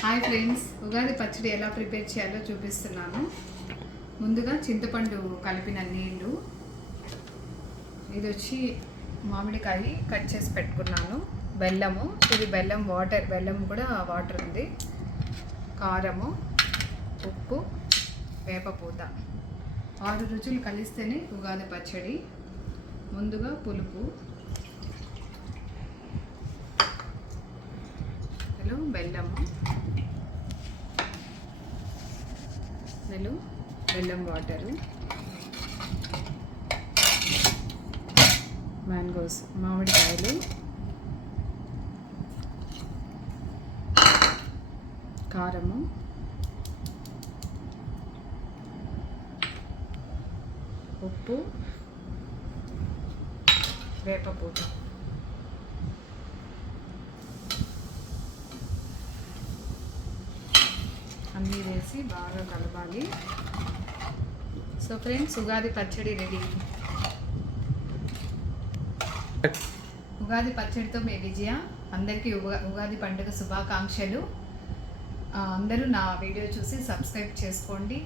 Hi friends, Ugadi పచ్చడి ఎలా prepare చేయాలో చూపిస్తున్నాను. ముందుగా చింతపండు కలిపిన నీళ్ళు, ఇది వచ్చి మామిడికాయ కట్ చేసి పెట్టుకున్నాను, బెల్లము, ఇది బెల్లం వాటర్, బెల్లం కూడా వాటర్ ఉంది, కారము, ఉప్పు, వేపపూత, 6 రుచులు కలిస్తేనే ఉగాది పచ్చడి. ముందుగా పులుపు, బెల్లము, బెల్లం వాటరు, మ్యాంగోస్ మామిడికాయలు, కారము, ఉప్పు, వేపపూత. అన్నీ వేసి బాగా కలపాలి. సో ఫ్రెండ్స్, ఉగాది పచ్చడి రెడీ. ఉగాది పచ్చడితో మీ విజయ. అందరికీ ఉగాది పండుగ శుభాకాంక్షలు. అందరూ నా వీడియో చూసి సబ్స్క్రైబ్ చేసుకోండి.